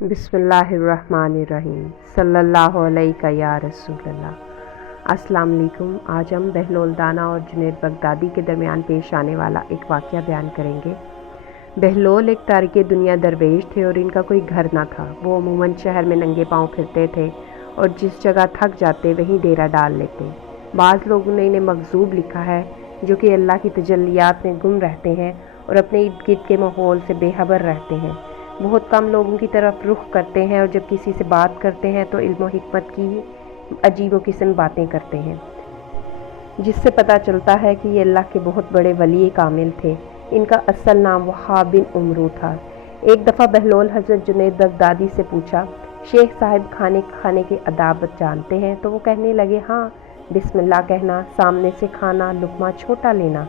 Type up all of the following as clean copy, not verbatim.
बिस्मिल्लाहिर्रहमानिर्रहीम सल्लल्लाहु अलैका या रसूल अल्लाह। अस्सलाम वालेकुम। आज हम बहलोल दाना और जुनैद बगदादी के दरमियान पेश आने वाला एक वाक़या बयान करेंगे। बहलोल एक तारिक दुनिया दरवेश थे और इनका कोई घर ना था। वो अमूमन शहर में नंगे पाँव फिरते थे और जिस जगह थक जाते वहीं डेरा डाल लेते। बाज़ लोगों ने इन्हें मखजूब लिखा है, जो कि अल्लाह की तजल्लियात में गुम रहते हैं और अपने इर्द गिर्द के माहौल से बेखबर रहते हैं। बहुत कम लोगों की तरफ रुख करते हैं और जब किसी से बात करते हैं तो इल्म और हिकमत की अजीब किस्म बातें करते हैं, जिससे पता चलता है कि ये अल्लाह के बहुत बड़े वली कामिल थे। इनका असल नाम वहाब बिन उमरू था। एक दफ़ा बहलोल हज़रत जुनैद बगदादी से पूछा, शेख साहब खाने खाने के आदाब जानते हैं? तो वो कहने लगे, हाँ, बिस्मिल्लाह कहना, सामने से खाना, लुक़मा छोटा लेना,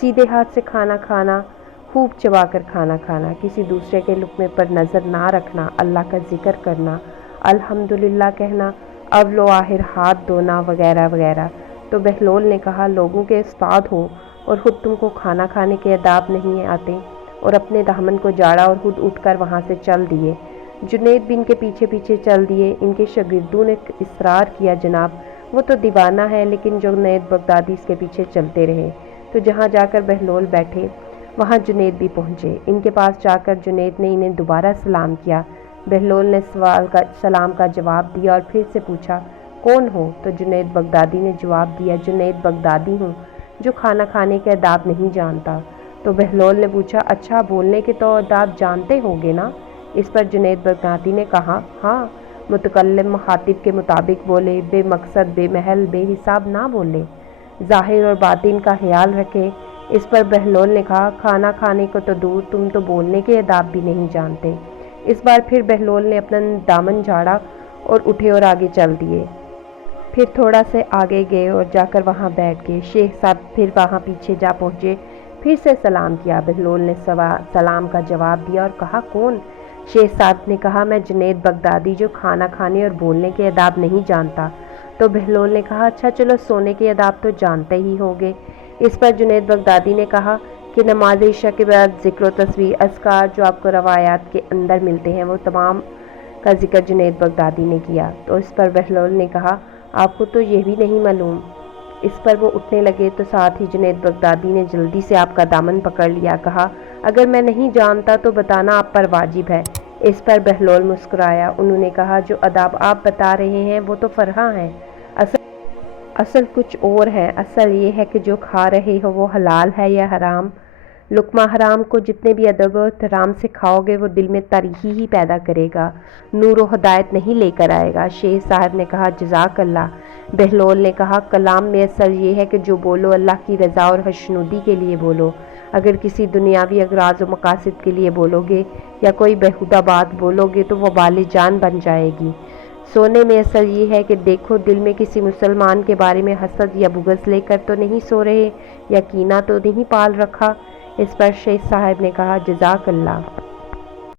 सीधे हाथ से खाना खाना, खूब चबा कर खाना खाना, किसी दूसरे के लुक़मे पर नज़र ना रखना, अल्लाह का जिक्र करना, अल्हम्दुलिल्लाह कहना, अब लो आखिर हाथ धोना वगैरह वगैरह। तो बहलोल ने कहा, लोगों के उस्ताद हो और ख़ुद तुमको खाना खाने के आदाब नहीं आते, और अपने दामन को जाड़ा और खुद उठकर वहाँ से चल दिए। जुनैद भी इनके पीछे पीछे चल दिए। इनके शागिर्दों ने इसरार किया, जनाब वो तो दीवाना है, लेकिन जुनैद बगदादी इसके पीछे चलते रहे। तो जहाँ जाकर बहलोल बैठे वहाँ जुनैद भी पहुँचे। इनके पास जाकर जुनैद ने इन्हें दोबारा सलाम किया। बहलोल ने सलाम का जवाब दिया और फिर से पूछा, कौन हो? तो जुनैद बगदादी ने जवाब दिया, जुनैद बगदादी हूँ, जो खाना खाने के आदाब नहीं जानता। तो बहलोल ने पूछा, अच्छा, बोलने के तो आदाब जानते होगे ना? इस पर जुनैद बगदादी ने कहा, हाँ, मुतकल्लिम मुखातिब के मुताबिक बोले, बेमकसद बेमहल बेहिसाब ना बोले, ज़ाहिर और बातिन का ख्याल रखे। इस पर बहलोल ने कहा, खाना खाने को तो दूर, तुम तो बोलने के आदाब भी नहीं जानते। इस बार फिर बहलोल ने अपना दामन झाड़ा और उठे और आगे चल दिए। फिर थोड़ा से आगे गए और जाकर वहाँ बैठ गए। शेख साहब फिर वहाँ पीछे जा पहुँचे, फिर से सलाम किया। बहलोल ने सलाम का जवाब दिया और कहा, कौन? शेख साहब ने कहा, मैं जुनैद बगदादी, जो खाना खाने और बोलने के आदाब नहीं जानता। तो बहलोल ने कहा, अच्छा चलो, सोने के आदाब तो जानते ही होंगे। इस पर जुनैद बगदादी ने कहा कि नमाज इशा के बाद ज़िक्र तस्वीर अस्कार जो आपको रवायात के अंदर मिलते हैं, वो तमाम का जिक्र जुनैद बगदादी ने किया। तो इस पर बहलोल ने कहा, आपको तो ये भी नहीं मालूम? इस पर वो उठने लगे तो साथ ही जुनैद बगदादी ने जल्दी से आपका दामन पकड़ लिया। कहा, अगर मैं नहीं जानता तो बताना आप पर वाजिब है। इस पर बहलोल मुस्कुराया। उन्होंने कहा, जो अदाब आप बता रहे हैं वो तो फ़रहा हैं, असल कुछ और है। असल ये है कि जो खा रहे हो वो हलाल है या हराम। लुक़मा हराम को जितने भी अदब और एहतराम से खाओगे वो दिल में तरीही ही पैदा करेगा, नूर व हिदायत नहीं लेकर आएगा। शेख साहब ने कहा, जज़ाकल्लाह। बहलोल ने कहा, कलाम में असल ये है कि जो बोलो अल्लाह की रज़ा और खुशनुदी के लिए बोलो। अगर किसी दुनियावी अगराज़ व मकासद के लिए बोलोगे या कोई बेहुदा बात बोलोगे तो वह बाले जान बन जाएगी। सोने में असल ये है कि देखो, दिल में किसी मुसलमान के बारे में हसद या बुग़्ज़ लेकर तो नहीं सो रहे, या कीना तो नहीं पाल रखा। इस पर शेख साहब ने कहा, जज़ाकल्लाह।